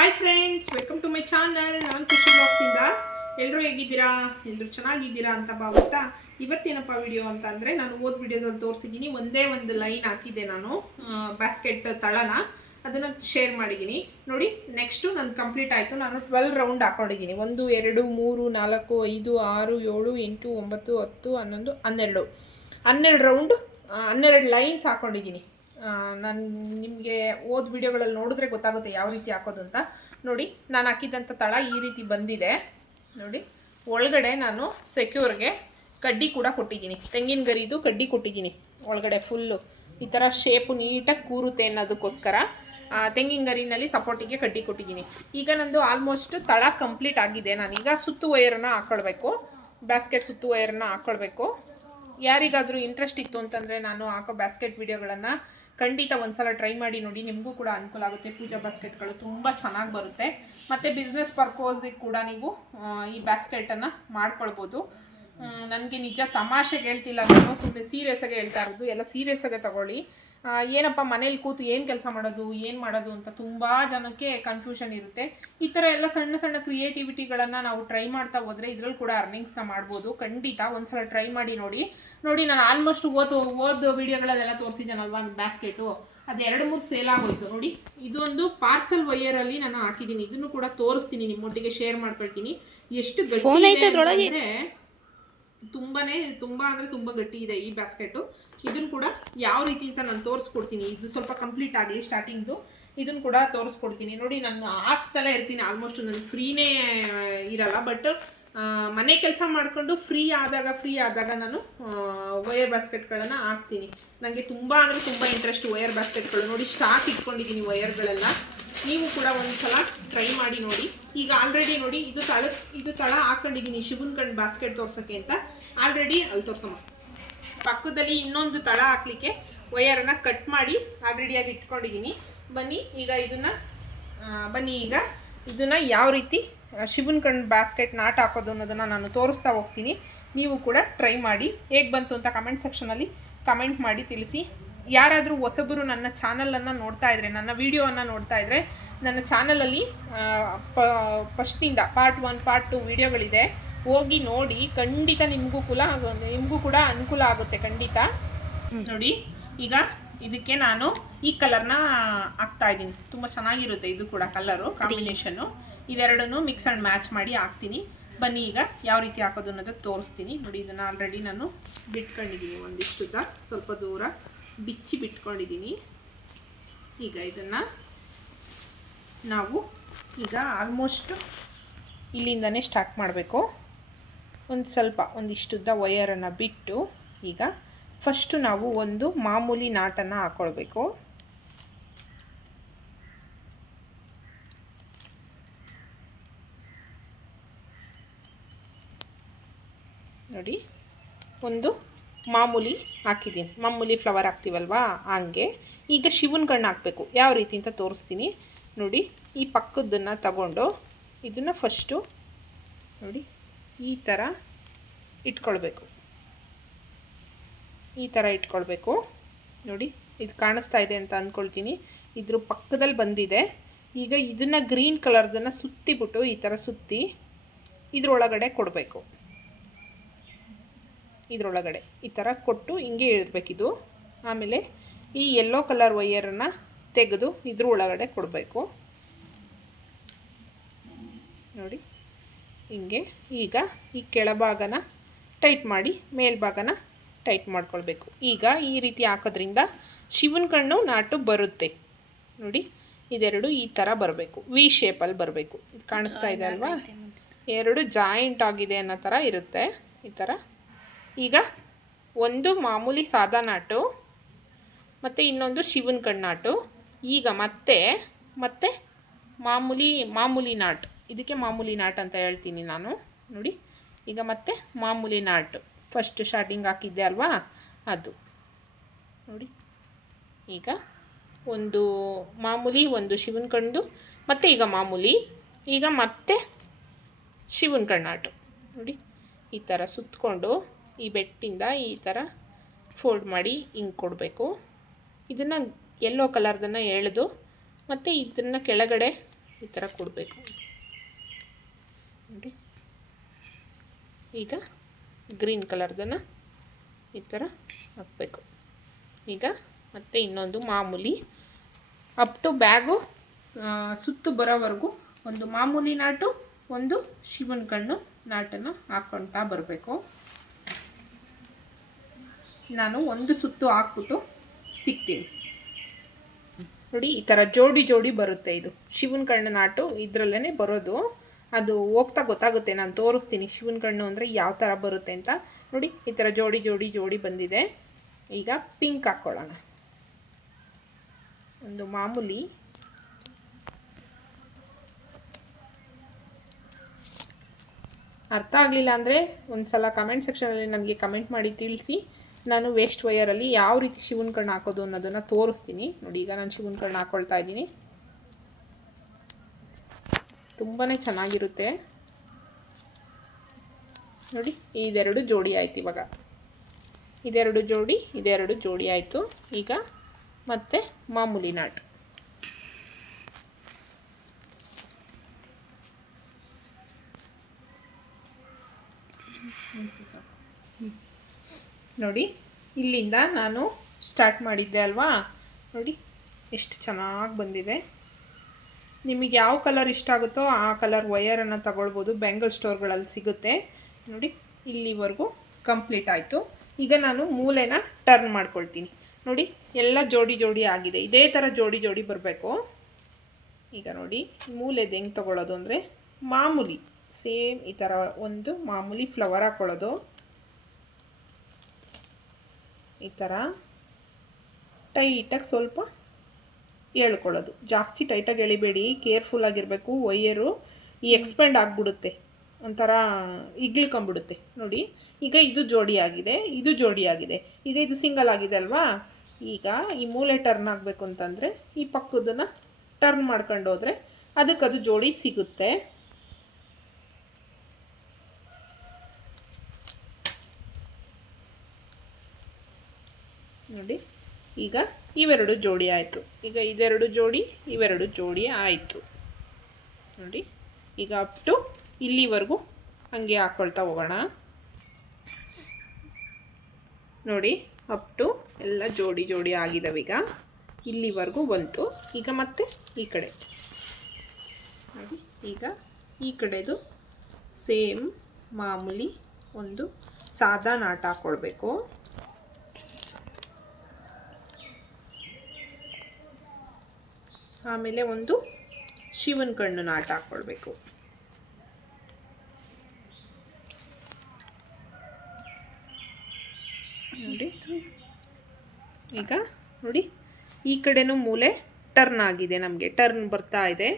Hi friends, welcome to my channel. ನಾನು ಖುಷಿ ಬಾಕ್ಸಿಂದ. ಎಲ್ಲರೂ ಹೇಗಿದ್ದೀರಾ? ಎಲ್ಲರೂ ಚೆನ್ನಾಗಿದ್ದೀರಾ ಅಂತ ಭಾವಿಸ್ತಾ ಇವತ್ತೇನಪ್ಪ ವಿಡಿಯೋ ಅಂತಂದರೆ, ನಾನು ವಿಡಿಯೋದಲ್ಲಿ ತೋರಿಸಿದ್ದೀನಿ. ಒಂದೇ ಒಂದು ಲೈನ್ ಹಾಕಿದ್ದೆ ನಾನು ಬ್ಯಾಸ್ಕೆಟ್ ತಳನ, ಅದನ್ನು ಶೇರ್ ಮಾಡಿದ್ದೀನಿ ನೋಡಿ. ನೆಕ್ಸ್ಟು ನಾನು ಕಂಪ್ಲೀಟ್ ಆಯಿತು. ನಾನು 12 ರೌಂಡ್ ಹಾಕೊಂಡಿದ್ದೀನಿ. 1 2 3 4 5 6 7 8 9 10 11 12 ರೌಂಡ್ 12 ಲೈನ್ಸ್ ಹಾಕ್ಕೊಂಡಿದ್ದೀನಿ. ನಾನು ನಿಮಗೆ ವಿಡಿಯೋಗಳಲ್ಲಿ ನೋಡಿದ್ರೆ ಗೊತ್ತಾಗುತ್ತೆ ಯಾವ ರೀತಿ ಹಾಕೋದು ಅಂತ. ನೋಡಿ, ನಾನು ಹಾಕಿದ್ದಂಥ ತಳ ಈ ರೀತಿ ಬಂದಿದೆ ನೋಡಿ. ಒಳಗಡೆ ನಾನು ಸೆಕ್ಯೂರ್ಗೆ ಕಡ್ಡಿ ಕೂಡ ಕೊಟ್ಟಿದ್ದೀನಿ, ತೆಂಗಿನ ಗರಿದು ಕಡ್ಡಿ ಕೊಟ್ಟಿದ್ದೀನಿ ಒಳಗಡೆ. ಫುಲ್ಲು ಈ ಥರ ಶೇಪು ನೀಟಾಗಿ ಕೂರುತ್ತೆ ಅನ್ನೋದಕ್ಕೋಸ್ಕರ ತೆಂಗಿನ ಗರಿನಲ್ಲಿ ಸಪೋರ್ಟಿಗೆ ಕಡ್ಡಿ ಕೊಟ್ಟಿದ್ದೀನಿ. ಈಗ ನಂದು ಆಲ್ಮೋಸ್ಟ್ ತಳ ಕಂಪ್ಲೀಟ್ ಆಗಿದೆ. ನಾನೀಗ ಸುತ್ತು ವೈರನ್ನ ಹಾಕ್ಕೊಳ್ಬೇಕು, ಬ್ಯಾಸ್ಕೆಟ್ ಸುತ್ತು ವೈರನ್ನ ಹಾಕ್ಕೊಳ್ಬೇಕು. ಯಾರಿಗಾದರೂ ಇಂಟ್ರೆಸ್ಟ್ ಇತ್ತು ಅಂತಂದರೆ ನಾನು ಹಾಕೋ ಬ್ಯಾಸ್ಕೆಟ್ ವಿಡಿಯೋಗಳನ್ನು ಖಂಡಿತ ಒಂದ್ಸಲ ಟ್ರೈ ಮಾಡಿ ನೋಡಿ. ನಿಮಗೂ ಕೂಡ ಅನುಕೂಲ ಆಗುತ್ತೆ. ಪೂಜಾ ಬಾಸ್ಕೆಟ್ಗಳು ತುಂಬ ಚೆನ್ನಾಗಿ ಬರುತ್ತೆ. ಮತ್ತು ಬಿಸ್ನೆಸ್ ಪರ್ಪೋಸಿಗೆ ಕೂಡ ನೀವು ಈ ಬ್ಯಾಸ್ಕೆಟನ್ನು ಮಾಡ್ಕೊಳ್ಬೋದು. ನನಗೆ ನಿಜ ತಮಾಷೆಗೆ ಹೇಳ್ತಿಲ್ಲ, ನಾನು ಸುಮ್ಮನೆ ಸೀರಿಯಸ್ಸಾಗಿ ಹೇಳ್ತಾ ಇರೋದು. ಎಲ್ಲ ಸೀರಿಯಸ್ಸಾಗೆ ತಗೊಳ್ಳಿ. ಏನಪ್ಪ ಮನೇಲಿ ಕೂತು ಏನು ಕೆಲಸ ಮಾಡೋದು, ಏನು ಮಾಡೋದು ಅಂತ ತುಂಬ ಜನಕ್ಕೆ ಕನ್ಫ್ಯೂಷನ್ ಇರುತ್ತೆ. ಈ ಥರ ಎಲ್ಲ ಸಣ್ಣ ಸಣ್ಣ ಕ್ರಿಯೇಟಿವಿಟಿಗಳನ್ನು ನಾವು ಟ್ರೈ ಮಾಡ್ತಾ ಹೋದರೆ ಇದರಲ್ಲಿ ಕೂಡ ಅರ್ನಿಂಗ್ಸ್ನ ಮಾಡ್ಬೋದು. ಖಂಡಿತ ಒಂದ್ಸಲ ಟ್ರೈ ಮಾಡಿ ನೋಡಿ. ನಾನು ಆಲ್ಮೋಸ್ಟ್ ಓದು ವೀಡಿಯೋಗಳಲ್ಲೆಲ್ಲ ತೋರಿಸಿದ್ದೇನಲ್ವಾ ಬ್ಯಾಸ್ಕೆಟು, ಅದು 2-3 ಸೇಲ್ ಆಗೋಯ್ತು ನೋಡಿ. ಇದೊಂದು ಪಾರ್ಸಲ್ ವೈಯರಲ್ಲಿ ನಾನು ಹಾಕಿದ್ದೀನಿ. ಇದನ್ನು ಕೂಡ ತೋರಿಸ್ತೀನಿ, ನಿಮ್ಮೊಟ್ಟಿಗೆ ಶೇರ್ ಮಾಡ್ಕೊಳ್ತೀನಿ. ಎಷ್ಟು ಗಟ್ಟಿ ಅಂದರೆ ತುಂಬ ಅಂದರೆ ತುಂಬ ಗಟ್ಟಿ ಇದೆ ಈ ಬ್ಯಾಸ್ಕೆಟು. ಇದನ್ನು ಕೂಡ ಯಾವ ರೀತಿ ಅಂತ ನಾನು ತೋರಿಸ್ಕೊಡ್ತೀನಿ. ಇದು ಸ್ವಲ್ಪ ಕಂಪ್ಲೀಟ್ ಆಗಲಿ ಸ್ಟಾರ್ಟಿಂಗ್ದು, ಇದನ್ನು ಕೂಡ ತೋರಿಸ್ಕೊಡ್ತೀನಿ ನೋಡಿ. ನಾನು ಆಗ್ತಲೇ ಇರ್ತೀನಿ, ಆಲ್ಮೋಸ್ಟ್ ನನಗೆ ಫ್ರೀನೇ ಇರಲ್ಲ. ಬಟ್ ಮನೆ ಕೆಲಸ ಮಾಡಿಕೊಂಡು ಫ್ರೀ ಆದಾಗ ನಾನು ವಯರ್ ಬ್ಯಾಸ್ಕೆಟ್ಗಳನ್ನು ಹಾಕ್ತೀನಿ. ನನಗೆ ತುಂಬ ಅಂದರೆ ತುಂಬ ಇಂಟ್ರೆಸ್ಟ್ ವಯರ್ ಬ್ಯಾಸ್ಕೆಟ್ಗಳು ನೋಡಿ. ಸ್ಟಾಕ್ ಇಟ್ಕೊಂಡಿದ್ದೀನಿ ವಯರ್ಗಳೆಲ್ಲ. ನೀವು ಕೂಡ ಒಂದು ಸಲ ಟ್ರೈ ಮಾಡಿ ನೋಡಿ. ಈಗ ಆಲ್ರೆಡಿ ನೋಡಿ, ಇದು ತಳ ಹಾಕೊಂಡಿದ್ದೀನಿ ಶಿವನ್ ಕಣ್ ಬ್ಯಾಸ್ಕೆಟ್ ತೋರ್ಸೋಕ್ಕೆ ಅಂತ. ಆಲ್ರೆಡಿ ಅಲ್ಲಿ ತೋರ್ಸಮ್ಮ, ಪಕ್ಕದಲ್ಲಿ ಇನ್ನೊಂದು ತಳ ಹಾಕ್ಲಿಕ್ಕೆ ವಯರನ್ನು ಕಟ್ ಮಾಡಿ ಆಲ್ರೆಡಿಯಾಗಿ ಇಟ್ಕೊಂಡಿದ್ದೀನಿ. ಬನ್ನಿ ಈಗ ಇದನ್ನು ಯಾವ ರೀತಿ ಶಿವನ್ ಕಣ್ ಬ್ಯಾಸ್ಕೆಟ್ ನಾಟ್ ಹಾಕೋದು ಅನ್ನೋದನ್ನು ನಾನು ತೋರಿಸ್ತಾ ಹೋಗ್ತೀನಿ. ನೀವು ಕೂಡ ಟ್ರೈ ಮಾಡಿ. ಹೇಗೆ ಬಂತು ಅಂತ ಕಮೆಂಟ್ ಸೆಕ್ಷನಲ್ಲಿ ಕಮೆಂಟ್ ಮಾಡಿ ತಿಳಿಸಿ. ಯಾರಾದರೂ ಹೊಸಬರು ನನ್ನ ಚಾನಲನ್ನು ನೋಡ್ತಾ ಇದ್ದರೆ, ನನ್ನ ವೀಡಿಯೋವನ್ನು ನೋಡ್ತಾ ಇದ್ದರೆ, ನನ್ನ ಚಾನಲಲ್ಲಿ ಫಸ್ಟ್ನಿಂದ ಪಾರ್ಟ್ 1 ಪಾರ್ಟ್ 2 ವೀಡಿಯೋಗಳಿದೆ, ಹೋಗಿ ನೋಡಿ. ಖಂಡಿತ ನಿಮಗೂ ಕೂಡ ಅನುಕೂಲ ಆಗುತ್ತೆ ಖಂಡಿತ ನೋಡಿ. ಈಗ ಇದಕ್ಕೆ ನಾನು ಈ ಕಲರ್ನ ಹಾಕ್ತಾ ಇದ್ದೀನಿ. ತುಂಬ ಚೆನ್ನಾಗಿರುತ್ತೆ ಇದು ಕೂಡ ಕಲರು ಕಾಂಬಿನೇಷನ್ನು. ಇದೆರಡನ್ನೂ ಮಿಕ್ಸ್ ಆ್ಯಂಡ್ ಮ್ಯಾಚ್ ಮಾಡಿ ಹಾಕ್ತೀನಿ. ಬನ್ನಿ ಈಗ ಯಾವ ರೀತಿ ಹಾಕೋದು ಅನ್ನೋದಕ್ಕೆ ತೋರಿಸ್ತೀನಿ ನೋಡಿ. ಇದನ್ನು ಆಲ್ರೆಡಿ ನಾನು ಬಿಟ್ಕೊಂಡಿದ್ದೀನಿ, ಒಂದಿಷ್ಟುದ್ದ ಸ್ವಲ್ಪ ದೂರ ಬಿಚ್ಚಿ ಬಿಟ್ಕೊಂಡಿದ್ದೀನಿ. ಈಗ ಇದನ್ನು ನಾವು ಈಗ ಆಲ್ಮೋಸ್ಟ್ ಇಲ್ಲಿಂದನೇ ಸ್ಟಾರ್ಟ್ ಮಾಡಬೇಕು. ಒಂದಿಷ್ಟುದ್ದ ವಯರನ್ನು ಬಿಟ್ಟು ಈಗ ಫಸ್ಟು ನಾವು ಒಂದು ಮಾಮೂಲಿ ನಾಟನ್ನು ಹಾಕ್ಕೊಳ್ಬೇಕು. ನೋಡಿ, ಒಂದು ಮಾಮೂಲಿ ಹಾಕಿದ್ದೀನಿ. ಮಾಮೂಲಿ ಫ್ಲವರ್ ಹಾಕ್ತೀವಲ್ವಾ ಹಂಗೆ. ಈಗ ಶಿವನ ಕಣ್ಣು ಹಾಕಬೇಕು. ಯಾವ ರೀತಿ ಅಂತ ತೋರಿಸ್ತೀನಿ ನೋಡಿ. ಈ ಪಕ್ಕದನ್ನು ತಗೊಂಡು ಇದನ್ನು ಫಸ್ಟು ನೋಡಿ ಈ ಥರ ಇಟ್ಕೊಳ್ಬೇಕು. ನೋಡಿ, ಇದು ಕಾಣಿಸ್ತಾ ಇದೆ ಅಂತ ಅಂದ್ಕೊಳ್ತೀನಿ. ಇದ್ರ ಪಕ್ಕದಲ್ಲಿ ಬಂದಿದೆ. ಈಗ ಇದನ್ನು ಗ್ರೀನ್ ಕಲರ್ದನ್ನು ಸುತ್ತಿಬಿಟ್ಟು ಈ ಥರ ಸುತ್ತಿ ಇದರೊಳಗಡೆ ಕೊಡಬೇಕು. ಇದರೊಳಗಡೆ ಈ ಥರ ಕೊಟ್ಟು ಹಿಂಗೆ ಇಡಬೇಕಿದು. ಆಮೇಲೆ ಈ ಯೆಲ್ಲೋ ಕಲರ್ ವೈಯರನ್ನು ತೆಗೆದು ಇದ್ರ ಒಳಗಡೆ ಕೊಡಬೇಕು ನೋಡಿ ಹಿಂಗೆ. ಈಗ ಈ ಕೆಳಭಾಗನ ಟೈಟ್ ಮಾಡಿ ಮೇಲ್ಭಾಗನ ಟೈಟ್ ಮಾಡ್ಕೊಳ್ಬೇಕು. ಈಗ ಈ ರೀತಿ ಹಾಕೋದ್ರಿಂದ ಶಿವನ ಕಣ್ಣು ನಾಟು ಬರುತ್ತೆ ನೋಡಿ. ಇದೆರಡು ಈ ಥರ ಬರಬೇಕು, ವಿ ಶೇಪಲ್ಲಿ ಬರಬೇಕು. ಇದು ಕಾಣಿಸ್ತಾ ಇದೆ ಅಲ್ವಾ, ಎರಡು ಜಾಯಿಂಟ್ ಆಗಿದೆ ಅನ್ನೋ ಥರ ಇರುತ್ತೆ ಈ ಥರ. ಈಗ ಒಂದು ಮಾಮೂಲಿ ಸಾದಾ ನಾಟು ಮತ್ತು ಇನ್ನೊಂದು ಶಿವನ ಕಣ್ಣು ನಾಟು. ಈಗ ಮತ್ತೆ ಮಾಮೂಲಿ ನಾಟ್, ಇದಕ್ಕೆ ಮಾಮೂಲಿ ನಾಟ್ ಅಂತ ಹೇಳ್ತೀನಿ ನಾನು ನೋಡಿ. ಈಗ ಮತ್ತೆ ಮಾಮೂಲಿ ನಾಟು ಫಸ್ಟ್ ಸ್ಟಾರ್ಟಿಂಗ್ ಹಾಕಿದ್ದೆ ಅಲ್ವಾ ಅದು ನೋಡಿ. ಈಗ ಒಂದು ಮಾಮೂಲಿ, ಒಂದು ಶಿವನ ಕಣ್ಣು, ಮತ್ತು ಈಗ ಮಾಮೂಲಿ, ಈಗ ಮತ್ತೆ ಶಿವನ ಕಣ್ಣು ನಾಟು ನೋಡಿ. ಈ ಥರ ಸುತ್ತಕೊಂಡು ಈ ಬೆಟ್ಟಿಂದ ಈ ಥರ ಫೋಲ್ಡ್ ಮಾಡಿ ಹಿಂಗೆ ಕೊಡಬೇಕು. ಇದನ್ನು ಯೆಲ್ಲೋ ಕಲರ್ದನ್ನು ಎಳೆದು ಮತ್ತು ಇದನ್ನು ಕೆಳಗಡೆ ಈ ಥರ ಕೊಡಬೇಕು ನೋಡಿ. ಈಗ ಗ್ರೀನ್ ಕಲರ್ದನ್ನು ಈ ಥರ ಹಾಕಬೇಕು. ಈಗ ಮತ್ತೆ ಇನ್ನೊಂದು ಮಾಮೂಲಿ ಅಪ್ ಟು ಬ್ಯಾಗು ಸುತ್ತು ಬರೋವರೆಗೂ ಒಂದು ಮಾಮೂಲಿ ನಾಟು, ಒಂದು ಶಿವನ ಕಣ್ಣು ನಾಟನ್ನು ಹಾಕ್ಕೊಳ್ತಾ ಬರಬೇಕು. ನಾನು ಒಂದು ಸುತ್ತು ಹಾಕ್ಬಿಟ್ಟು ಸಿಗ್ತೀನಿ ನೋಡಿ. ಈ ಥರ ಜೋಡಿ ಜೋಡಿ ಬರುತ್ತೆ. ಇದು ಶಿವನ ಕಣ್ಣು ನಾಟು ಇದರಲ್ಲೇ ಬರೋದು. ಅದು ಹೋಗ್ತಾ ಗೊತ್ತಾಗುತ್ತೆ, ನಾನು ತೋರಿಸ್ತೀನಿ ಶಿವನ ಕಣ್ಣು ಅಂದರೆ ಯಾವ ಥರ ಬರುತ್ತೆ ಅಂತ ನೋಡಿ. ಈ ಥರ ಜೋಡಿ ಜೋಡಿ ಜೋಡಿ ಬಂದಿದೆ. ಈಗ ಪಿಂಕ್ ಹಾಕ್ಕೊಳ್ಳೋಣ. ಒಂದು ಮಾಮೂಲಿ ಅರ್ಥ ಆಗಲಿಲ್ಲ ಅಂದರೆ ಒಂದು ಸಲ ಕಮೆಂಟ್ ಸೆಕ್ಷನಲ್ಲಿ ನನಗೆ ಕಮೆಂಟ್ ಮಾಡಿ ತಿಳಿಸಿ. ನಾನು ವೇಸ್ಟ್ ವಯರಲ್ಲಿ ಯಾವ ರೀತಿ ಶಿವನ ಕಣ್ಣು ಹಾಕೋದು ಅನ್ನೋದನ್ನು ತೋರಿಸ್ತೀನಿ ನೋಡಿ. ಈಗ ನಾನು ಶಿವನ ಕಣ್ಣು ಹಾಕ್ಕೊಳ್ತಾ ಇದ್ದೀನಿ. ತುಂಬಾ ಚೆನ್ನಾಗಿರುತ್ತೆ ನೋಡಿ. ಇದೆರಡು ಜೋಡಿ ಆಯಿತು. ಇವಾಗ ಇದೆರಡು ಜೋಡಿ ಆಯಿತು. ಈಗ ಮತ್ತೆ ಮಾಮೂಲಿ ನಾಟು ನೋಡಿ. ಇಲ್ಲಿಂದ ನಾನು ಸ್ಟಾರ್ಟ್ ಮಾಡಿದ್ದೆ ಅಲ್ವಾ ನೋಡಿ, ಎಷ್ಟು ಚೆನ್ನಾಗಿ ಬಂದಿದೆ. ನಿಮಗೆ ಯಾವ ಕಲರ್ ಇಷ್ಟ ಆಗುತ್ತೋ ಆ ಕಲರ್ ವಯರನ್ನು ತಗೊಳ್ಬೋದು, ಬ್ಯಾಂಗಲ್ ಸ್ಟೋರ್ಗಳಲ್ಲಿ ಸಿಗುತ್ತೆ ನೋಡಿ. ಇಲ್ಲಿವರೆಗೂ ಕಂಪ್ಲೀಟ್ ಆಯಿತು. ಈಗ ನಾನು ಮೂಲೆನ ಟರ್ನ್ ಮಾಡ್ಕೊಳ್ತೀನಿ ನೋಡಿ. ಎಲ್ಲ ಜೋಡಿ ಜೋಡಿ ಆಗಿದೆ. ಇದೇ ಥರ ಜೋಡಿ ಜೋಡಿ ಬರಬೇಕು. ಈಗ ನೋಡಿ ಮೂಲೆದು ಹೆಂಗೆ ತೊಗೊಳ್ಳೋದು ಅಂದರೆ ಮಾಮೂಲಿ ಸೇಮ್ ಈ ಥರ ಒಂದು ಮಾಮೂಲಿ ಫ್ಲವರ್ ಹಾಕ್ಕೊಳ್ಳೋದು. ಈ ಥರ ಟೈಟಾಗಿ ಸ್ವಲ್ಪ ಎಳ್ಕೊಳ್ಳೋದು. ಜಾಸ್ತಿ ಟೈಟಾಗಿ ಎಳಿಬೇಡಿ, ಕೇರ್ಫುಲ್ಲಾಗಿರಬೇಕು. ವೈಯರು ಈ ಎಕ್ಸ್ಪೆಂಡ್ ಆಗಿಬಿಡುತ್ತೆ, ಒಂಥರ ಇಗ್ಲಿಕೊಂಬಿಡುತ್ತೆ ನೋಡಿ. ಈಗ ಇದು ಜೋಡಿ ಆಗಿದೆ, ಇದು ಜೋಡಿ ಆಗಿದೆ. ಈಗ ಇದು ಸಿಂಗಲ್ ಆಗಿದೆ ಅಲ್ವಾ. ಈಗ ಈ ಮೂಲೆ ಟರ್ನ್ ಆಗಬೇಕು ಅಂತಂದರೆ ಈ ಪಕ್ಕದನ್ನು ಟರ್ನ್ ಮಾಡ್ಕೊಂಡು ಹೋದರೆ ಅದಕ್ಕದು ಜೋಡಿ ಸಿಗುತ್ತೆ ನೋಡಿ. ಈಗ ಇವೆರಡು ಜೋಡಿ ಆಯಿತು. ಈಗ ಇದೆರಡು ಜೋಡಿ, ಇವೆರಡು ಜೋಡಿ ಆಯಿತು ನೋಡಿ. ಈಗ ಅಪ್ ಟು ಇಲ್ಲಿವರೆಗೂ ಹಾಗೆ ಹಾಕ್ಕೊಳ್ತಾ ಹೋಗೋಣ ನೋಡಿ. ಅಪ್ ಟು ಎಲ್ಲ ಜೋಡಿ ಜೋಡಿ ಆಗಿದ್ದಾವೆ. ಈಗ ಇಲ್ಲಿವರೆಗೂ ಬಂತು. ಈಗ ಮತ್ತೆ ಈ ಕಡೆ ನೋಡಿ. ಈಗ ಈ ಕಡೆದು ಸೇಮ್ ಮಾಮೂಲಿ ಒಂದು ಸಾದಾ ನಾಟ ಹಾಕ್ಕೊಳ್ಬೇಕು. ಆಮೇಲೆ ಒಂದು ಶಿವನ ಕಣ್ಣು ನಾಟ ಹಾಕ್ಕೊಳ್ಬೇಕು ನೋಡಿ. ಈಗ ನೋಡಿ ಈ ಕಡೆನೂ ಮೂಲೆ ಟರ್ನ್ ಆಗಿದೆ, ನಮಗೆ ಟರ್ನ್ ಬರ್ತಾ ಇದೆ.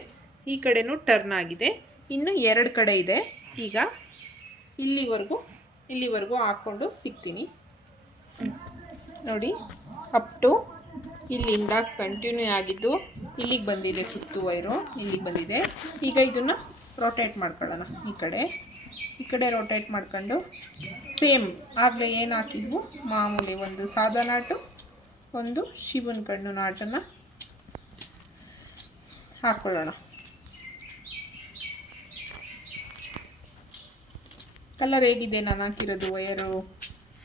ಈ ಕಡೆನೂ ಟರ್ನ್ ಆಗಿದೆ. ಇನ್ನು ಎರಡು ಕಡೆ ಇದೆ. ಈಗ ಇಲ್ಲಿವರೆಗೂ ಹಾಕ್ಕೊಂಡು ಸಿಗ್ತೀನಿ ನೋಡಿ. ಅಪ್ ಟು ಇಲ್ಲಿಂದ ಕಂಟಿನ್ಯೂ ಆಗಿದ್ದು ಇಲ್ಲಿಗೆ ಬಂದಿದೆ, ಸುತ್ತು ವೈರು ಇಲ್ಲಿಗೆ ಬಂದಿದೆ. ಈಗ ಇದನ್ನು ರೊಟೇಟ್ ಮಾಡ್ಕೊಳ್ಳೋಣ. ಈ ಕಡೆ ರೊಟೇಟ್ ಮಾಡ್ಕೊಂಡು ಸೇಮ್ ಆಗಲೇ ಏನು ಹಾಕಿದ್ವು ಮಾಮೂಲಿ ಒಂದು ಸಾದಾ ನಾಟು, ಒಂದು ಶಿವನ ಕಣ್ಣು ನಾಟನ್ನು ಹಾಕ್ಕೊಳ್ಳೋಣ. ಕಲರ್ ಹೇಗಿದೆ ನಾನು ಹಾಕಿರೋದು ವಯರು,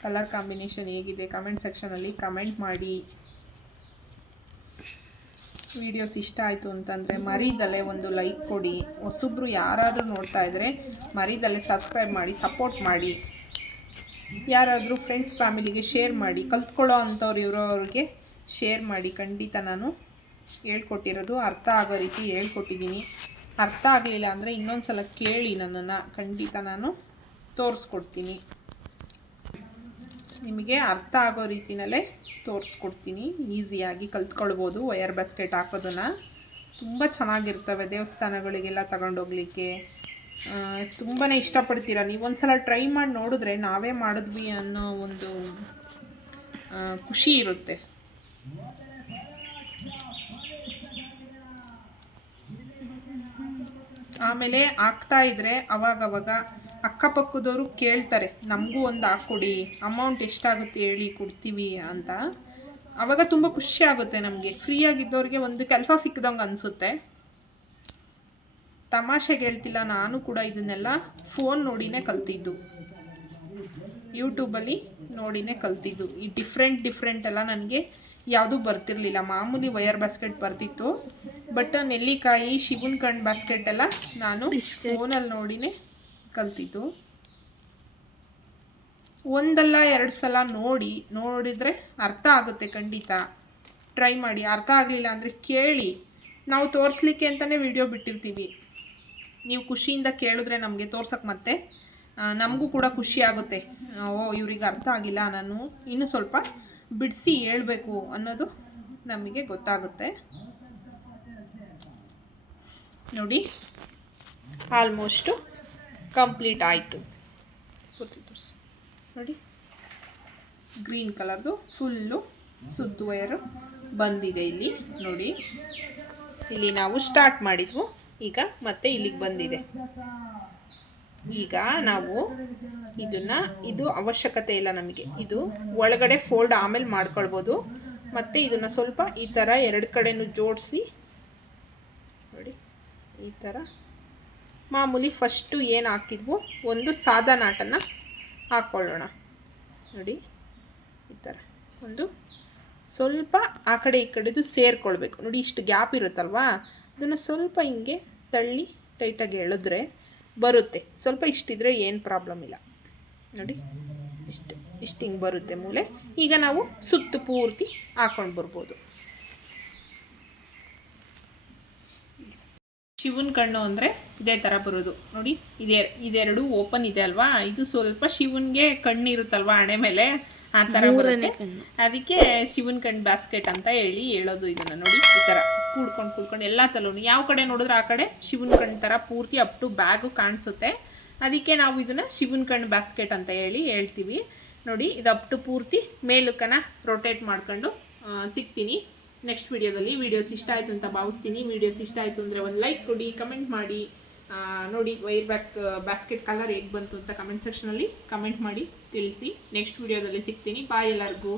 ಕಲರ್ ಕಾಂಬಿನೇಷನ್ ಹೇಗಿದೆ ಕಮೆಂಟ್ ಸೆಕ್ಷನಲ್ಲಿ ಕಮೆಂಟ್ ಮಾಡಿ. ವಿಡಿಯೋಸ್ ಇಷ್ಟ ಆಯಿತು ಅಂತಂದರೆ ಮರಿದಲ್ಲೇ ಒಂದು ಲೈಕ್ ಕೊಡಿ. ಹೊಸಬ್ರು ಯಾರಾದರೂ ನೋಡ್ತಾ ಇದ್ದರೆ ಮರಿದಲ್ಲೇ ಸಬ್ಸ್ಕ್ರೈಬ್ ಮಾಡಿ ಸಪೋರ್ಟ್ ಮಾಡಿ. ಯಾರಾದರೂ ಫ್ರೆಂಡ್ಸ್ ಫ್ಯಾಮಿಲಿಗೆ ಶೇರ್ ಮಾಡಿ. ಕಲ್ತ್ಕೊಳ್ಳೋ ಅಂಥವ್ರು ಇರೋರಿಗೆ ಶೇರ್ ಮಾಡಿ. ಖಂಡಿತ ನಾನು ಹೇಳ್ಕೊಟ್ಟಿರೋದು ಅರ್ಥ ಆಗೋ ರೀತಿ ಹೇಳ್ಕೊಟ್ಟಿದ್ದೀನಿ. ಅರ್ಥ ಆಗಲಿಲ್ಲ ಅಂದರೆ ಇನ್ನೊಂದು ಸಲ ಕೇಳಿ ನನ್ನನ್ನು, ಖಂಡಿತ ನಾನು ತೋರಿಸ್ಕೊಡ್ತೀನಿ. ನಿಮಗೆ ಅರ್ಥ ಆಗೋ ರೀತಿಯಲ್ಲೇ ತೋರಿಸ್ಕೊಡ್ತೀನಿ. ಈಸಿಯಾಗಿ ಕಲ್ತ್ಕೊಳ್ಬೋದು ವಯರ್ ಬಾಸ್ಕೆಟ್ ಹಾಕೋದನ್ನು. ತುಂಬ ಚೆನ್ನಾಗಿರ್ತವೆ, ದೇವಸ್ಥಾನಗಳಿಗೆಲ್ಲ ತಗೊಂಡೋಗ್ಲಿಕ್ಕೆ ತುಂಬಾ ಇಷ್ಟಪಡ್ತೀರಾ. ನೀವು ಒಂದ್ಸಲ ಟ್ರೈ ಮಾಡಿ ನೋಡಿದ್ರೆ ನಾವೇ ಮಾಡಿದ್ವಿ ಅನ್ನೋ ಒಂದು ಖುಷಿ ಇರುತ್ತೆ. ಆಮೇಲೆ ಆಗ್ತಾ ಇದ್ದರೆ ಅವಾಗವಾಗ ಅಕ್ಕಪಕ್ಕದವರು ಕೇಳ್ತಾರೆ, ನಮಗೂ ಒಂದು ಹಾಕ್ಕೊಡಿ, ಅಮೌಂಟ್ ಎಷ್ಟಾಗುತ್ತೆ ಹೇಳಿ ಕೊಡ್ತೀವಿ ಅಂತ. ಆವಾಗ ತುಂಬ ಖುಷಿ ಆಗುತ್ತೆ ನಮಗೆ. ಫ್ರೀಯಾಗಿದ್ದವ್ರಿಗೆ ಒಂದು ಕೆಲಸ ಸಿಕ್ಕಿದಂಗೆ ಅನಿಸುತ್ತೆ. ತಮಾಷೆಗೆ ಹೇಳ್ತಿಲ್ಲ, ನಾನು ಕೂಡ ಇದನ್ನೆಲ್ಲ ಫೋನ್ ನೋಡಿನೇ ಕಲ್ತಿದ್ದು, ಯೂಟ್ಯೂಬಲ್ಲಿ ನೋಡಿನೇ ಕಲ್ತಿದ್ದು. ಈ ಡಿಫ್ರೆಂಟ್ ಎಲ್ಲ ನನಗೆ ಯಾವುದೂ ಬರ್ತಿರಲಿಲ್ಲ. ಮಾಮೂಲಿ ವಯರ್ ಬಾಸ್ಕೆಟ್ ಬರ್ತಿತ್ತು, ಬಟ್ ನೆಲ್ಲಿಕಾಯಿ ಶಿವನ್ ಕಣ್ಣು ಬಾಸ್ಕೆಟ್ ಎಲ್ಲ ನಾನು ಫೋನಲ್ಲಿ ನೋಡಿನೇ ಕಲ್ತಿದ್ದು. ಒಂದಲ್ಲ ಎರಡು ಸಲ ನೋಡಿದರೆ ಅರ್ಥ ಆಗುತ್ತೆ, ಖಂಡಿತ ಟ್ರೈ ಮಾಡಿ. ಅರ್ಥ ಆಗಲಿಲ್ಲ ಅಂದರೆ ಕೇಳಿ, ನಾವು ತೋರಿಸ್ಲಿಕ್ಕೆ ಅಂತಲೇ ವಿಡಿಯೋ ಬಿಟ್ಟಿರ್ತೀವಿ. ನೀವು ಖುಷಿಯಿಂದ ಕೇಳಿದ್ರೆ ನಮಗೆ ತೋರ್ಸೋಕ್ಕೆ ಮತ್ತೆ ನಮಗೂ ಕೂಡ ಖುಷಿ ಆಗುತ್ತೆ. ಓ ಇವ್ರಿಗೆ ಅರ್ಥ ಆಗಿಲ್ಲ, ನಾನು ಇನ್ನೂ ಸ್ವಲ್ಪ ಬಿಡಿಸಿ ಹೇಳ್ಬೇಕು ಅನ್ನೋದು ನಮಗೆ ಗೊತ್ತಾಗುತ್ತೆ. ನೋಡಿ, ಆಲ್ಮೋಸ್ಟು ಕಂಪ್ಲೀಟ್ ಆಯಿತು. ನೋಡಿ, ಗ್ರೀನ್ ಕಲರ್ದು ಫುಲ್ಲು ಸುತ್ತು ವಯರು ಬಂದಿದೆ ಇಲ್ಲಿ. ನೋಡಿ, ಇಲ್ಲಿ ನಾವು ಸ್ಟಾರ್ಟ್ ಮಾಡಿದ್ವು, ಈಗ ಮತ್ತೆ ಇಲ್ಲಿಗೆ ಬಂದಿದೆ. ಈಗ ನಾವು ಇದು ಅವಶ್ಯಕತೆ ಇಲ್ಲ ನಮಗೆ, ಇದು ಒಳಗಡೆ ಫೋಲ್ಡ್ ಆಮೇಲೆ ಮಾಡ್ಕೊಳ್ಬೋದು. ಮತ್ತು ಇದನ್ನು ಸ್ವಲ್ಪ ಈ ಥರ ಎರಡು ಕಡೆನೂ ಜೋಡಿಸಿ ನೋಡಿ, ಈ ಥರ ಮಾಮೂಲಿ ಫಸ್ಟು ಏನು ಹಾಕಿದ್ವು ಒಂದು ಸಾದಾ ನಾಟನ್ನು ಹಾಕ್ಕೊಳ್ಳೋಣ. ನೋಡಿ, ಈ ಥರ ಒಂದು ಸ್ವಲ್ಪ ಆ ಕಡೆ ಈ ಕಡೆದು ಸೇರಿಕೊಳ್ಬೇಕು. ನೋಡಿ, ಇಷ್ಟು ಗ್ಯಾಪ್ ಇರುತ್ತಲ್ವಾ, ಅದನ್ನು ಸ್ವಲ್ಪ ಹಿಂಗೆ ತಳ್ಳಿ ಟೈಟಾಗಿ ಎಳೆದ್ರೆ ಬರುತ್ತೆ. ಸ್ವಲ್ಪ ಇಷ್ಟಿದ್ರೆ ಏನು ಪ್ರಾಬ್ಲಮ್ ಇಲ್ಲ. ನೋಡಿ, ಇಷ್ಟು ಹಿಂಗೆ ಬರುತ್ತೆ ಮೂಲೆ. ಈಗ ನಾವು ಸುತ್ತು ಪೂರ್ತಿ ಹಾಕೊಂಡು ಬರ್ಬೋದು. ಶಿವನ ಕಣ್ಣು ಅಂದರೆ ಇದೇ ಥರ ಬರೋದು. ನೋಡಿ, ಇದೆರಡು ಓಪನ್ ಇದೆ ಅಲ್ವಾ, ಇದು ಸ್ವಲ್ಪ ಶಿವನ್ಗೆ ಕಣ್ಣು ಇರುತ್ತಲ್ವಾ ಹಣೆ ಮೇಲೆ, ಆ ಥರ ಬರುತ್ತೆ. ಅದಕ್ಕೆ ಶಿವನ್ ಕಣ್ಣು ಬಾಸ್ಕೆಟ್ ಅಂತ ಹೇಳೋದು ಇದನ್ನು. ನೋಡಿ, ಈ ಥರ ಕೂಡ್ಕೊಂಡು ಎಲ್ಲ ತಲೂ ಯಾವ ಕಡೆ ನೋಡಿದ್ರೆ ಆ ಕಡೆ ಶಿವನ್ ಕಣ್ಣು ಥರ ಪೂರ್ತಿ ಅಪ್ ಟು ಬ್ಯಾಗು ಕಾಣಿಸುತ್ತೆ. ಅದಕ್ಕೆ ನಾವು ಇದನ್ನು ಶಿವನ್ ಕಣ್ಣು ಬಾಸ್ಕೆಟ್ ಅಂತ ಹೇಳ್ತೀವಿ. ನೋಡಿ, ಇದು ಅಪ್ ಟು ಪೂರ್ತಿ ಮೇಲುಕನ ರೊಟೇಟ್ ಮಾಡ್ಕೊಂಡು ಸಿಗ್ತೀನಿ ನೆಕ್ಸ್ಟ್ ವಿಡಿಯೋದಲ್ಲಿ. ವಿಡಿಯೋಸ್ ಇಷ್ಟ ಆಯಿತು ಅಂತ ಭಾವಿಸ್ತೀನಿ. ವಿಡಿಯೋಸ್ ಇಷ್ಟ ಆಯಿತು ಅಂದರೆ ಒಂದು ಲೈಕ್ ಕೊಡಿ, ಕಮೆಂಟ್ ಮಾಡಿ. ನೋಡಿ, ವೈರ್ ಬಾಸ್ಕೆಟ್ ಕಲರ್ ಹೇಗೆ ಬಂತು ಅಂತ ಕಮೆಂಟ್ ಸೆಕ್ಷನಲ್ಲಿ ಕಮೆಂಟ್ ಮಾಡಿ ತಿಳಿಸಿ. ನೆಕ್ಸ್ಟ್ ವಿಡಿಯೋದಲ್ಲಿ ಸಿಗ್ತೀನಿ. ಬಾಯ್ ಎಲ್ಲರಿಗೂ.